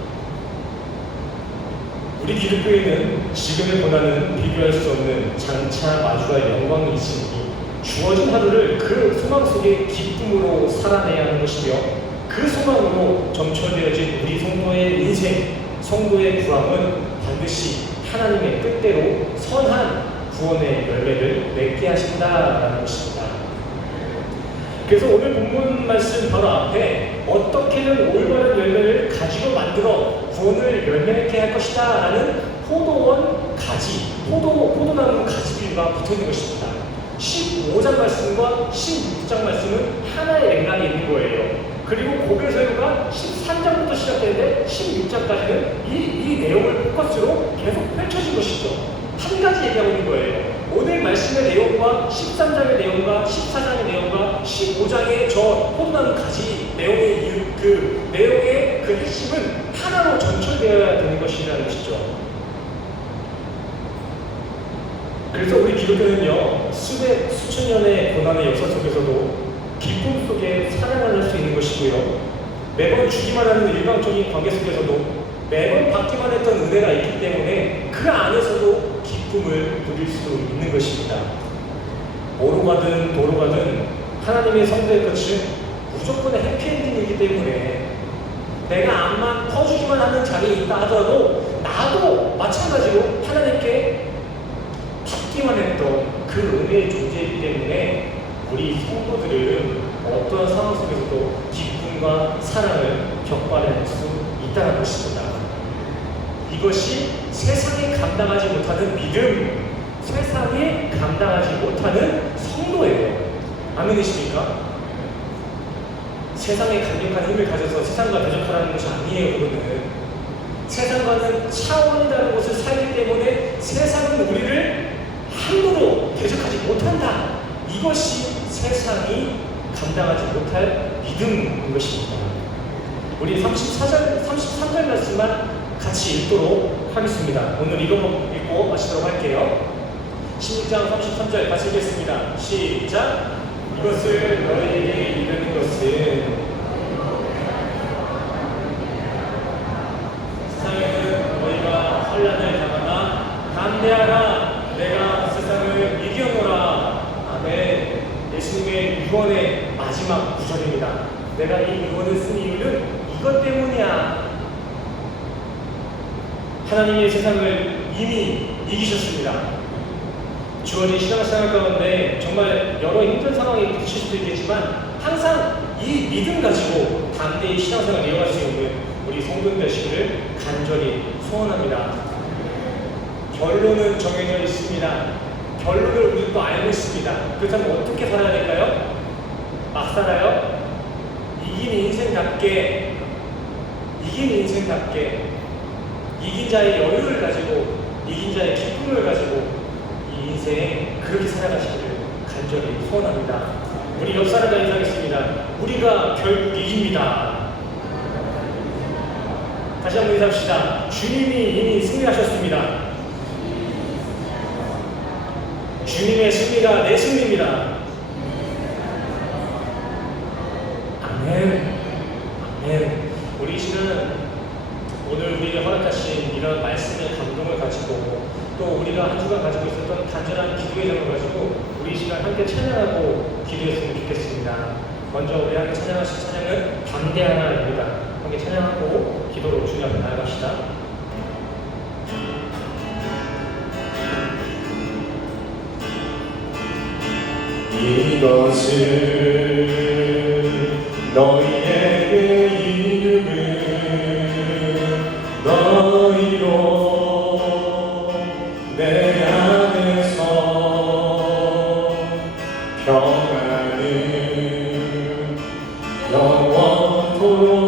우리 기독교인은 지금의 고난은 비교할 수 없는 장차 마주할 영광이 있으니 주어진 하루를 그 소망 속에 기쁨으로 살아내야 하는 것이며 그 소망으로 점철되어진 우리 성도의 인생, 성도의 구함은 반드시 하나님의 뜻대로 선한 구원의 열매를 맺게 하신다라는 것입니다. 그래서 오늘 본문 말씀 바로 앞에 어떻게든 올바른 열매를 가지고 만들어 구원을 열매맺게 할 것이다 라는 포도원 가지, 포도나무 가지비유가 붙어있는 것입니다. 15장 말씀과 16장 말씀은 하나의 맥락이 있는 거예요. 그리고 고백서유가 13장부터 시작되는데 16장까지는 이 내용을 포커스로 계속 펼쳐진 것이죠. 한 가지 얘기하고 있는 거예요. 오늘 말씀의 내용과 13장의 내용과 14장의 내용과 15장의 저 포도나무 가지 내용의 내용의 그 핵심은 하나로 전철되어야 되는 것이라는 것이죠. 그래서 우리 기독교는요, 수천 년의 고난의 역사 속에서도 기쁨 속에 사랑을 할 수 있는 것이고요. 매번 주기만 하는 일방적인 관계 속에서도 매번 받기만 했던 은혜가 있기 때문에 그 안에서도 기쁨을 누릴 수 있는 것입니다. 뭐로 가든 도로 가든 하나님의 성도의 끝은 무조건의 해피엔딩이기 때문에 내가 암만 퍼주기만 하는 자리에 있다 하더라도 나도 마찬가지로 하나님께 받기만 했던 그 은혜의 존재이기 때문에 우리 성도들은 어떠한 상황 속에서도 기쁨과 사랑을 격발할 수 있다는 것입니다. 이것이 세상이 감당하지 못하는 믿음, 세상이 감당하지 못하는 성도예요. 아멘이십니까? 세상에 강력한 힘을 가져서 세상과 대적하라는 것이 아니에요. 그거는 세상과는 차원이 다른 것을 살기 때문에 세상은 우리를 함부로 대적하지 못한다. 이것이 세상이 감당하지 못할 믿음인 것입니다. 우리 33절 말씀만 같이 읽도록 하겠습니다. 오늘 읽고 마치도록 할게요. 16장 33절 같이 읽겠습니다. 시작! 이것을 너희에게 이르는 것은 세상에는 너희가 환난을 당하나 담대하라. 내가 세상을 이겨노라. 아멘. 예수님의 유언의 마지막 구절입니다. 내가 이 유언을 쓴 이유는 이것 때문이야. 하나님의 세상을 이미 이기셨습니다. 주어진 신앙생활 가운데 정말 여러 힘든 상황에 부딪힐 수도 있겠지만 항상 이 믿음 가지고 담대히 신앙생활을 이어갈 수 있는 우리 성도들 되시기를 간절히 소원합니다. 결론은 정해져 있습니다. 결론을 우리도 알고 있습니다. 그렇다면 어떻게 살아야 될까요? 막 살아요? 이긴 인생답게 이긴 자의 여유를 가지고 이긴 자의 기쁨을 가지고 이 인생에 그렇게 살아가시기를 간절히 소원합니다. 우리 옆 사람과 인사하겠습니다. 우리가 결국 이깁니다. 다시 한번 인사합시다. 주님이 이미 승리하셨습니다. 주님의 승리가 내 승리입니다. 아멘. 아멘. 우리 시는 오늘 우리에게 허락하신 이런 말씀의 감동을 가지고 또 우리가 한 주간 가지고 있었던 간절한 기도의 점을 가지고 우리 시간 함께 찬양하고 기도했으면 좋겠습니다. 먼저 우리 함께 찬양하실 찬양은 담대하나입니다. 함께 찬양하고 기도로 주님 앞에 나아갑시다. 이것을 너희에게 이름은 너희로 내 안에서 평안을 영원토록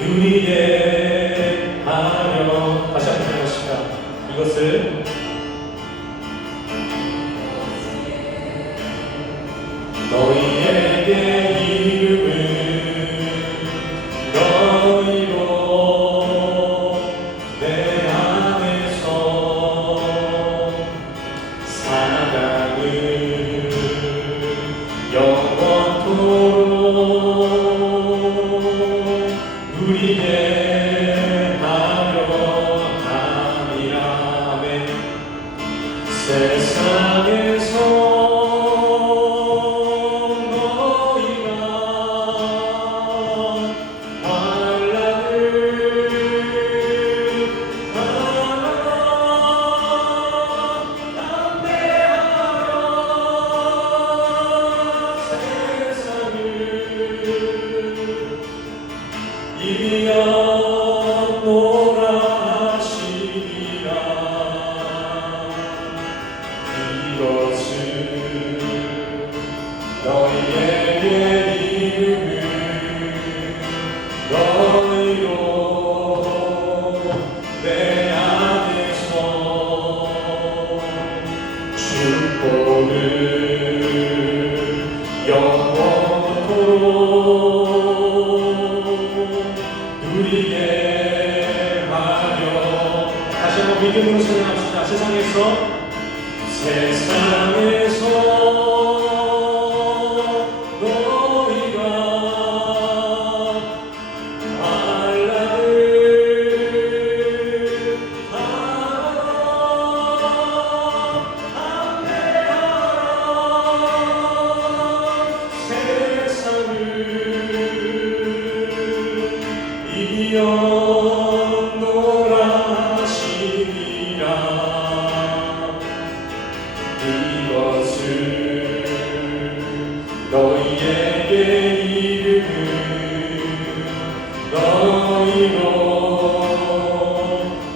누리게 하려. 다시 한번 해봅시다. 이것을 너희에게 이름은 너희로 내 안에서 살아가는 영원토록 누리게 하려 함이라. 아멘. 세상에서 한번 믿음으로 찬양합시다. 세상에서 너희가 환난을 당하라 세상을 이겨노라시니라. 이것을 너희에게 이름을 너희로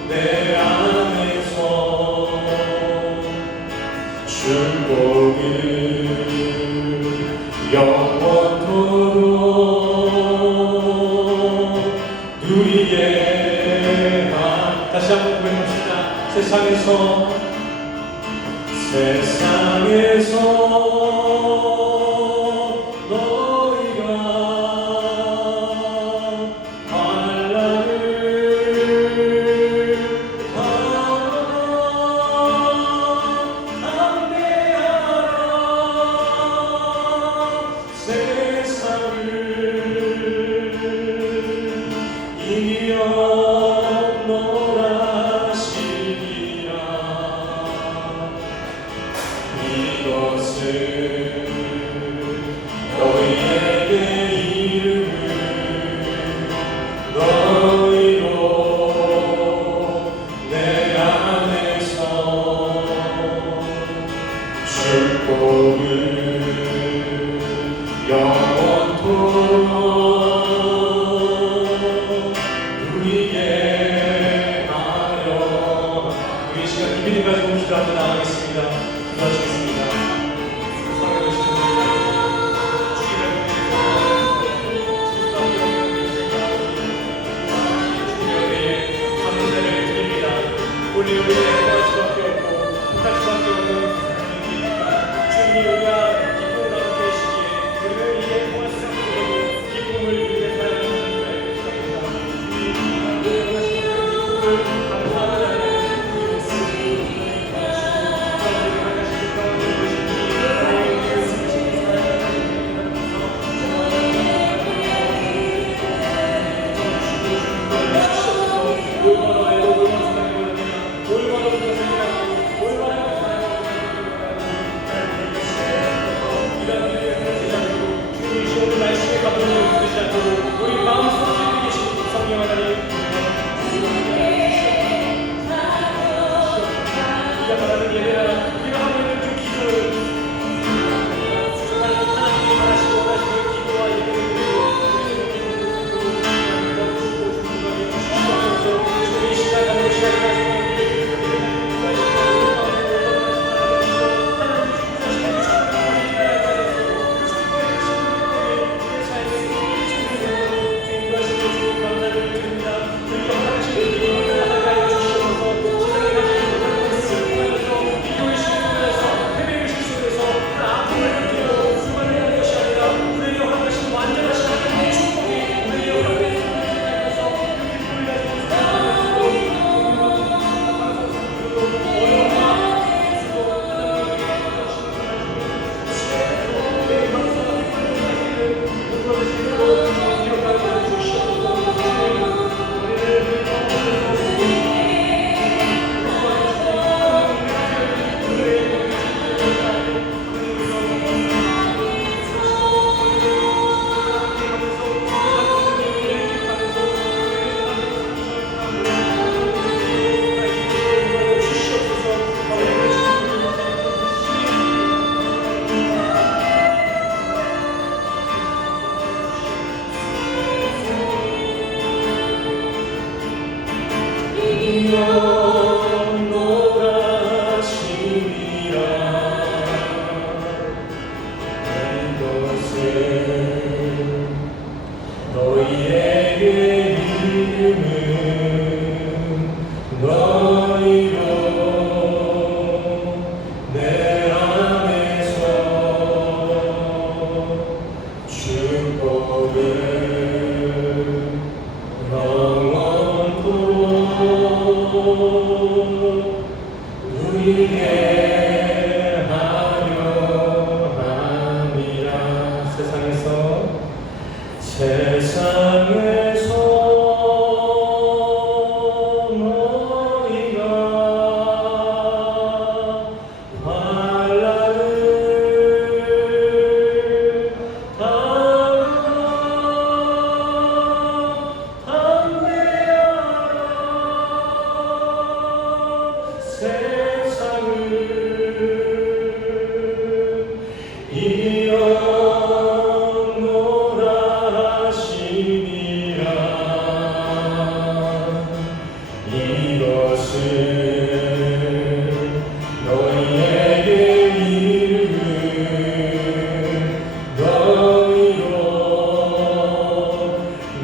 내 안에서 축복을 영원토록 누리게 다시 한번 고백합시다. 세상에서 너희가 환난을 당하라 세상을 이겨노라시니라. 이것을 너희에게 이름을 너희로 내 안에서 축복을 영원토록 누리게 하려. 우리 시간 이 믿음 가지고 기도하며 나아가겠습니다. 기도하시겠습니다. 살아계신 주님의 주님의 감사를 드립니다. 우리 구할 수밖에 없고 복할 수밖에 없는 주님이 우리가 기쁨을 나누고 계시기에 우리는 이에 구할 수밖에 없고 기쁨을 위해 살아가는 주님을 알게 됩니다. 주님 기쁨을 감사하는 우리 마음속에 계신 성령 하나님 우리가 바라는 예배나 우리가 하고 있는 그 기도를 정말 하나님이 바라시고 원하시는 기도와 예배를 드리고 우리 이 시간 하는 시간이 감사를 드립니다. 누리게 하려 함이라. 세상에서 너희가 환난을 당하라. 세상을 이어노라 하시니라. 이것은 너희에게 이르는 너희로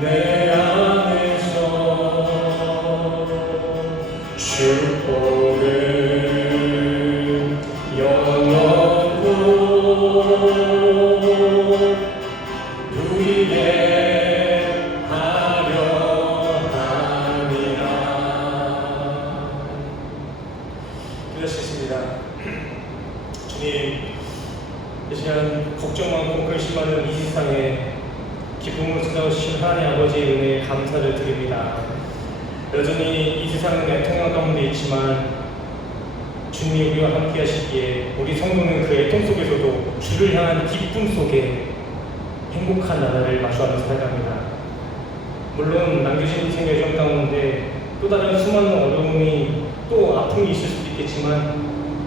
내 안에서 축복을 영원토록 누리게 하려 함이라. 기도하시겠습니다. 주님, 이 시간 걱정 많고 근심 많은 이 세상에 기쁨을 찾아오신 하나님 아버지의 은혜에 감사를 드립니다. 여전히 이 세상은 애통한 가운데 있지만 주님이 우리와 함께 하시기에 우리 성도는 그 애통 속에서도 주를 향한 기쁨 속에 행복한 나라를 마주하며 살아갑니다. 물론 남겨진 인생 여정 가운데 또 다른 수많은 어려움이 또 아픔이 있을 수도 있겠지만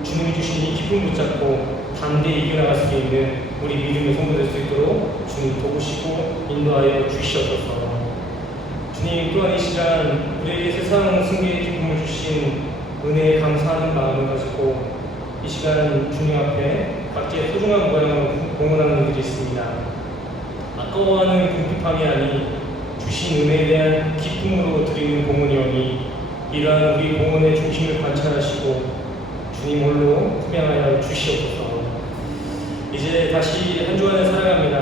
주님이 주신 이 기쁨 붙잡고 담대히 이겨나갈 수 있는 우리 믿음의 성도 될 수 있도록 주님 도우시고 인도하여 주시옵소서. 주님, 또한 이 시간 우리에게 세상 승리의 기쁨을 주신 은혜에 감사하는 마음을 가지고 이 시간 주님 앞에 각자의 소중한 모양으로 봉헌하는 분들이 있습니다. 아까워하는 궁핍함이 아니 주신 은혜에 대한 기쁨으로 드리는 봉헌이오니 이러한 우리 봉헌의 중심을 관찰하시고 주님 홀로 투명하여 주시옵소서. 이제 다시 한 주간을 살아갑니다.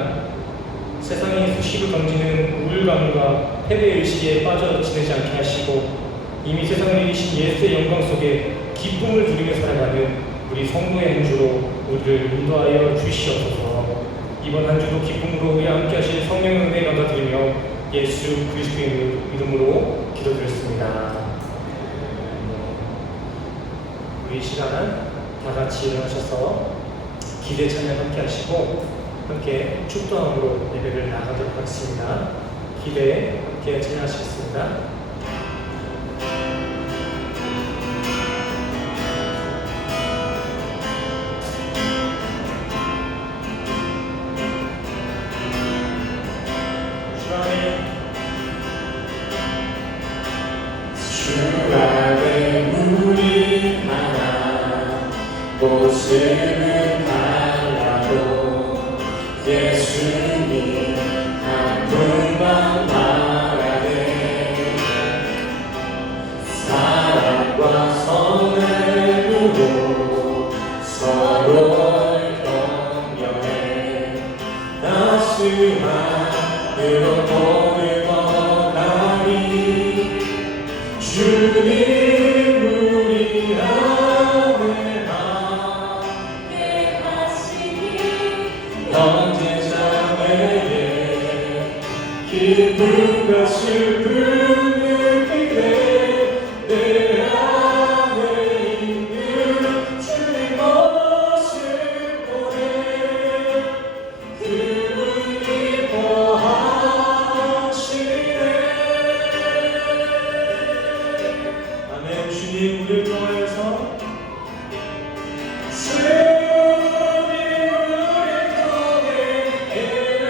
세상이 수시로 던지는 우울감과 패배의식에 빠져 지내지 않게 하시고 이미 세상을 이기신 예수의 영광 속에 기쁨을 누리며 살아가는 우리 성도의 한 주로 우리를 인도하여 주시옵소서. 이번 한 주도 기쁨으로 우리와 함께 하실 성령의 은혜 감사드리며 예수 그리스도의 이름으로 기도드렸습니다. 우리 이 시간은 다 같이 일어나셔서 기대 찬양 함께 하시고 함께 축도함으로 예배를 나가도록 하겠습니다. 기대에 함께 찬양하시겠습니다. 주 안에 우리 하나 모습은 달라도 예수님 한 분만 바라네. 사랑과 선행으로 서로를 격려해 따스한 그런 주님 우리 안에 함께 하시니 형제자매의 기쁨과 슬픔을 기대 내 안에 있는 주의 모습 보내 그분이 보하시네. 주님 우리를 통하여서 주님 우리를 통해 계획하시니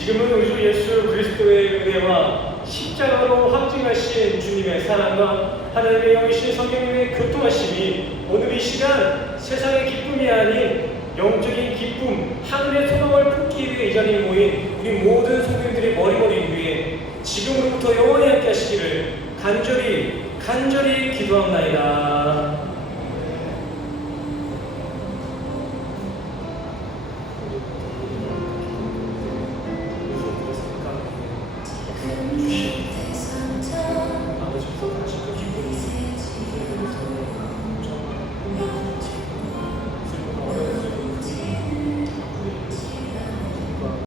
지금은 우리 주 예수 그리스도의 은혜와 십자가로 확증하신 주님의 사랑과 하나님의 영이신 성령님의 교통하심이 오늘 이 시간 세상의 기쁨이 아닌 영적인 기쁨, 하늘의 소망을 품기 위해 이 자리에 모인 우리 모든 성도님들의 머리머리 위에 지금으로부터 영원히 함께 하시기를 간절히 기도합나이다. 주신